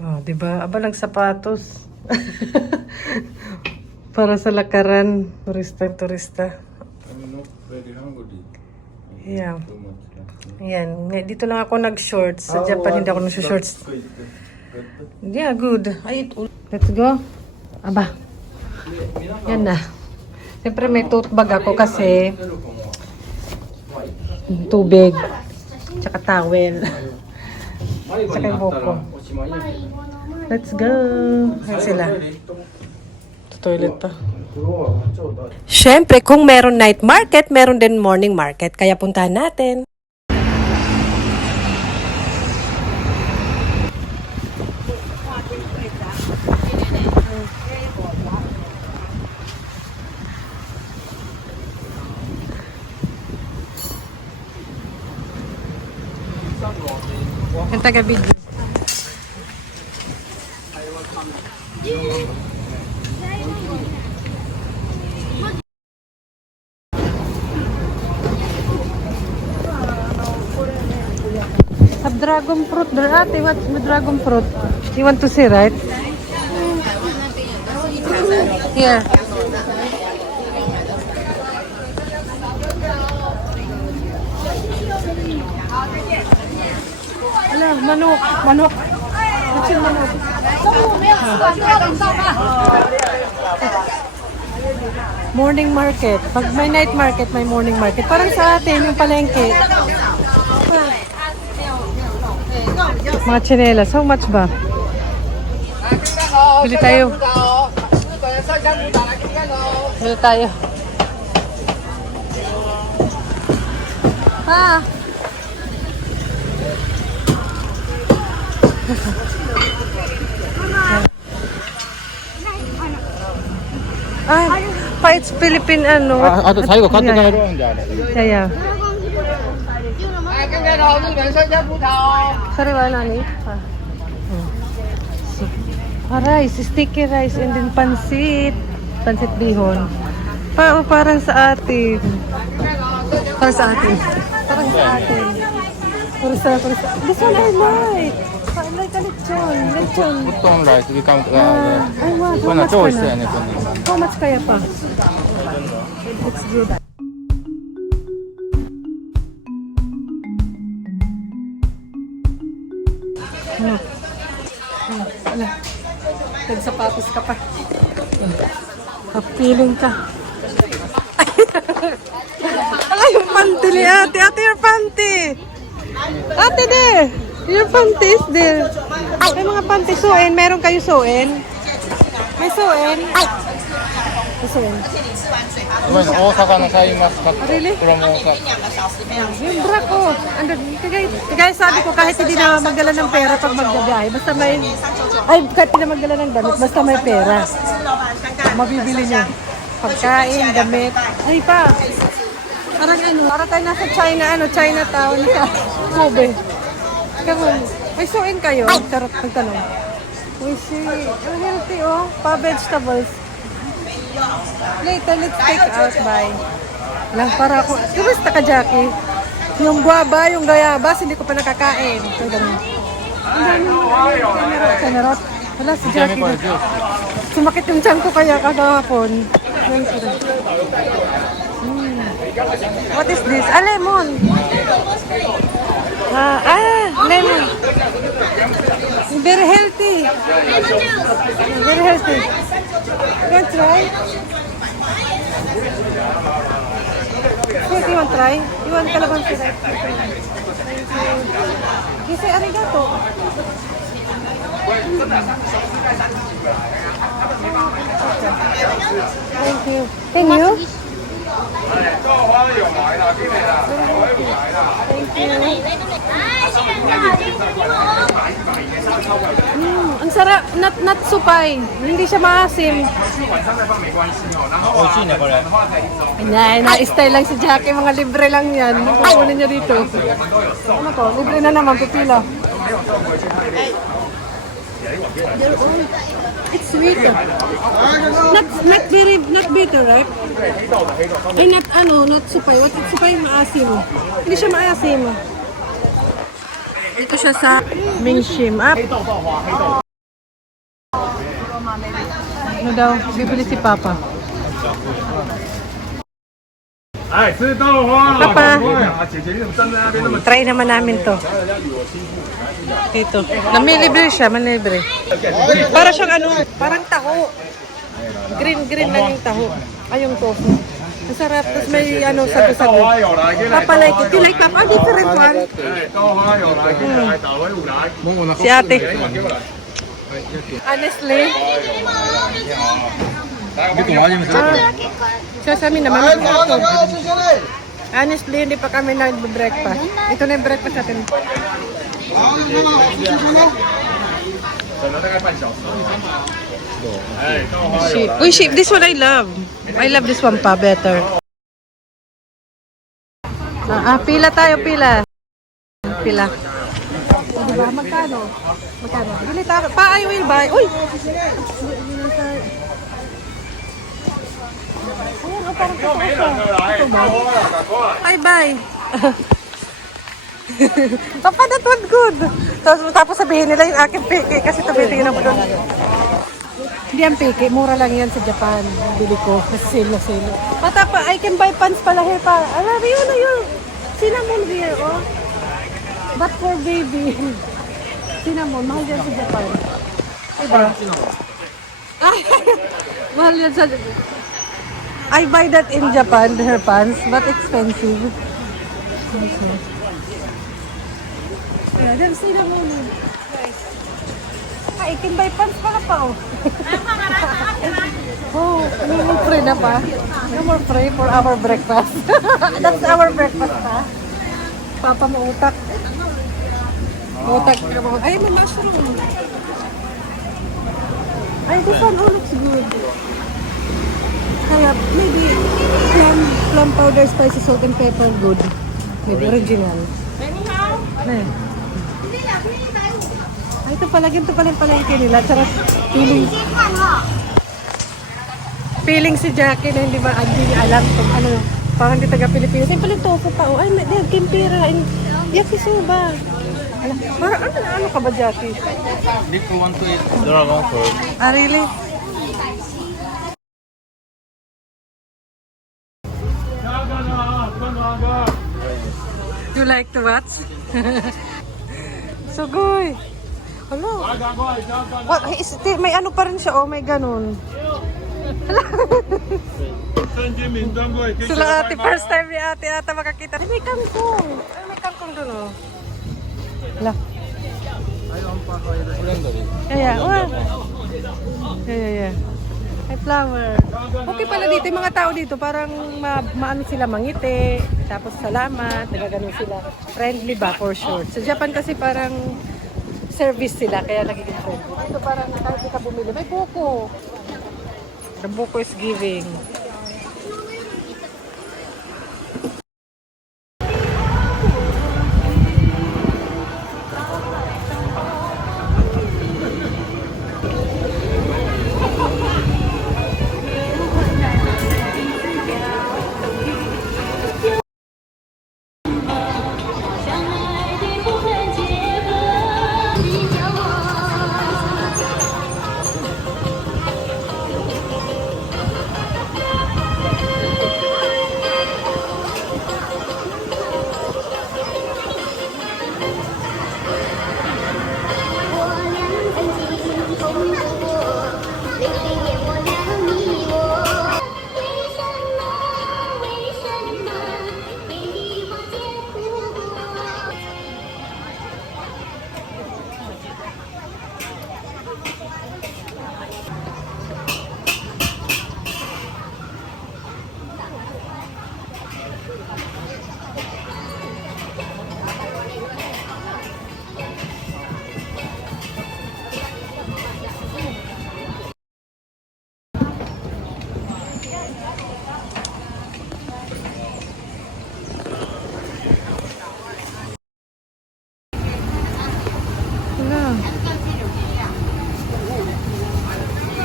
Oh, 'di ba? Abalang sapatos. Para sa lakaran, turista. Yeah. Yan. Dito lang ako nag-shorts. Sa Japan, hindi ako nag-shorts. Yeah, good. Let's go. Aba. Yan na. Siyempre may tote bag ako kasi tubig. Tsaka towel. Tsaka yung buko. Let's go. Ayan sila. Toilet pa. Siyempre, kung meron night market, meron din morning market. Kaya puntahan natin. Yung taga-video. Have dragon fruit there, ate. What's the dragon fruit? You want to see, right? Here. Ala, manok. Lechon manok. Morning market. Pag may night market, may morning market. Parang sa atin, yung palengke. Mga tsinelas. How much ba? Bili tayo. Ha? Pa it's Philippine ano. 또 자기가 갖다 달라고 하는데 안 해. Yeah. Sorry, wala na rice, sticky rice, and then pansit bihon. Parang sa atin. Parang sa atin. This one I like. I like a lechon. 보통 라이스 비감 I want. 이거는 좀 있어야 돼. How much kaya pa? It's good. Ala. Nagsapatos ka pa. Kapiling ka. Ala, yung panty ni ate. Ate, your panty. Ate, there. Your panty is there. May mga panty suin. Meron kayo suin? May suin? May suin. 이거는 오사카의 샤인마스카트. Really? 그럼 오사카. Yung bra ko. Kaya sabi ko kahit hindi na magdala ng pera pag magbibiyahe, basta may, kahit hindi na magdala ng damit, basta may pera. Mabibili niya. Pagkain, damit. Ay pa. Parang tayo nasa Chinatown sa Kobe. Come on. May suin kayo? Charot magtanong. We see. Ang healthy pa-vegetables. Later, let's take out. Bye. Lang para ako. Turista ka, Jackie. Yung guava, yung gayabas, hindi ko pa nakakain. So, ganun. Ang dami mo. Kanarot. Wala si Jackie. Sumakit yung tiyan ko kaya kagahapon. What is this? Lemon. Lemon. Very healthy. Very healthy. You try? Sweet, you want try? You want calamansi, right? You say arigato. Thank you. Thank you. Ang sarap, not supay. Hindi siya maasim. Na-style lang si Jackie, mga libre lang yan. Kukunin niya dito. Ano to? Libre na naman, pipila. It's sweet. Not bitter, right? Ay, not supay. What is supay? Maasim. Hindi siya maasim. Dito siya sa Mingshim. Ano daw? Bibili si Papa. 哎，吃豆花， Papa. 姐姐你怎么站在那边那么？ Try naman namin to. Dito. Namilibre siya, manlibre. Para siyang ano, parang taho. Green lang yung taho. Ay, yung tofu. Masarap. Tapos may ano, 豆 sago-sago. 花有来，跟来 Papa like it. You like Papa? Different one. 哎，豆花有来，跟来，打回五来， Si ate. 给我来。 Honestly, 你懂吗？你们是？ siya sa amin naman. Honestly, hindi pa kami nag-breakfast. Ito na yung breakfast natin. 等了大概半小时。哎，豆花有 Sheep. 来。 Uy, sheep. This one I love. I love this one pa better. Pila tayo, pila. Pila. O, diba? Magkano? Magkano? Bili tayo. Pa, I will buy. Uy! Ayan, o, parang totoo siya. 来，豆花了，赶快。 Bye, bye. Papa, that one good. Tapos sabihin nila yung aking peke kasi tumitingin ako doon. Hindi ang peke, mura lang yan sa Japan. Bili ko, kasi sale na sale. Tapos, I can buy pants pala here pa. Alam, yun na yun. Cinnamon here, oh. But for baby. Cinnamon, mahal yan sa Japan. Diba? Mahal yan sa I buy that in Japan, her pants, but expensive. Yeah, then cinnamon. Nice. I can buy pants pala pa, oh. Oh, no more free na pa. No more free for our breakfast. That's our breakfast, ha? Papa mo utak. Utak. Ay, may mushroom. Ay, this one all looks good. Kaya, maybe plum powder, spicy salt and pepper, good. Maybe original. Ay, ito pala, ganito pala yung palengke nila. Sarap, feeling si Jackie na hindi niya alam kung ano, parang hindi taga-Pilipinas. Ay, pala tofu pa, oh. Ay, may tempura, yakisoba. Ano ka ba, Jackie? Little want to eat dragon fruit. Ah, really? You like to watch? Sugoy. Hello. What, may ano pa rin siya, oh, may ganun. Sila ate, first time ni ate ata makakita. Ay, may kangkong. Ay, may kangkong dun, oh. Hala. Yeah. May flower. Okay pala dito, yung mga tao dito, parang maano sila mangiti, tapos salamat, nagaganon sila. Friendly ba, for sure. Sa Japan kasi parang service sila, kaya nagiging friendly. Dito parang kahit di ka bumili, may buko. The buko is giving.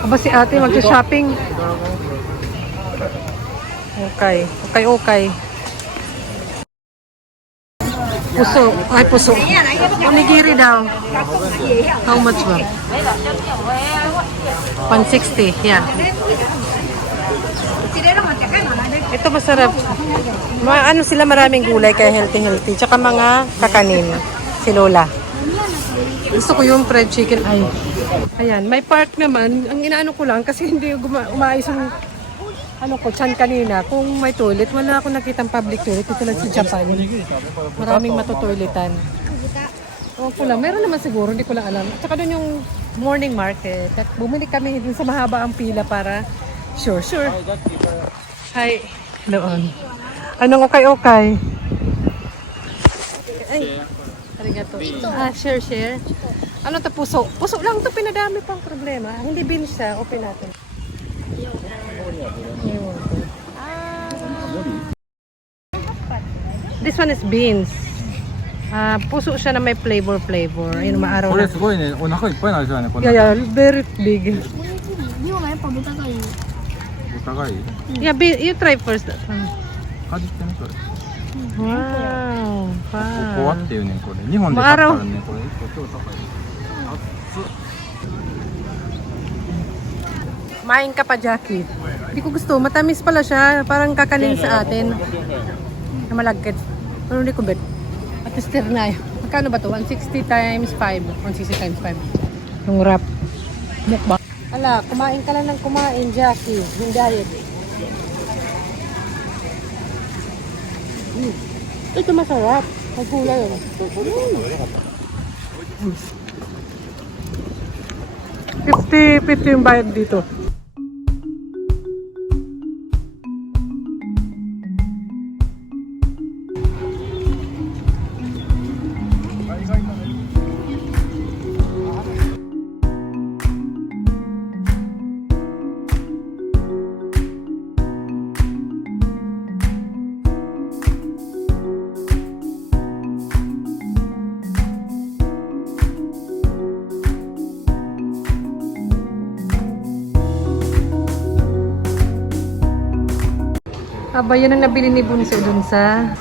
Aba si ate mag-shopping. Okay. Puso. Ay, puso. Onigiri daw. How much ba? 160. Yeah. Ito masarap. Ano sila, maraming gulay kaya healthy. Tsaka mga kakanin. Si Lola. Gusto ko yung fried chicken. Ay. Ayan, may park naman. Ang inaano ko lang kasi hindi umaayos yung chan kanina. Kung may toilet, wala akong nakitang public toilet. Ito lang sa Japan. Maraming matotoiletan. Ewan ko lang. Meron naman siguro, hindi ko lang alam. At saka doon yung morning market. At bumili kami dun sa mahaba ang pila para sure. Hi. Doon. Anong okay? Ay. Arigato. Share. Ano to, puso? Puso lang to, pinadami pang problema. Hindi beans siya, open natin. This one is beans. Puso siya na may flavor. Ayun, maaraw これ na. すごいね、お腹いっぱいになりそうやね、こんな。 Yeah, very big. お互い Yeah, you try first. かじってみそれ。 Wow. ここはっていうねん、これ。日本で買ったらね、これ1個超高い。 Kumain ka pa, Jackie. Hindi ko gusto. Matamis pala siya. Parang kakanin sa atin. Na malagkit. Pero hindi ko bet. At stir na yun. Magkano ba to? 160 times 5. 160 times 5. Yung wrap. Mukbang. Ala, kumain ka lang ng kumain, Jackie. Yung diet. Ito masarap. Magkulay yun. 50 yung bayad dito. Aba, yun ang nabili ni Bunso dun sa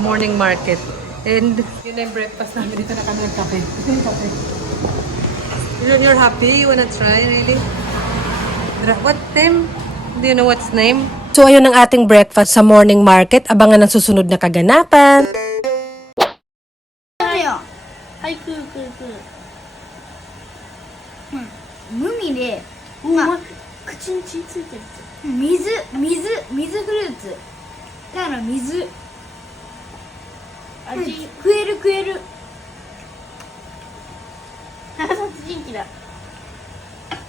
morning market. And yun na yung breakfast namin. Dito na kami nagkape. Ito yung kape. You're happy? You wanna try, really? What time? Do you know what's name? So, ayun ang ating breakfast sa morning market. Abangan ang susunod na kaganapan. はい、来る。無味で、口に血ついてるやつ。水フルーツ。だから水。味、食える。殺人鬼だ。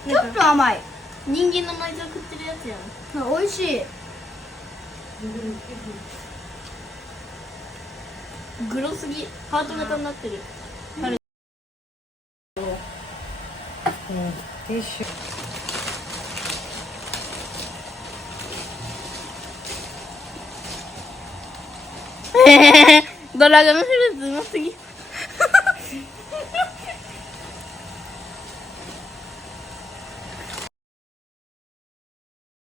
ちょっと甘い。人間の内臓食ってるやつやん。美味しい。グロすぎ。ハート型になってる。ティッシュ。ドラゴンフルーツうますぎ。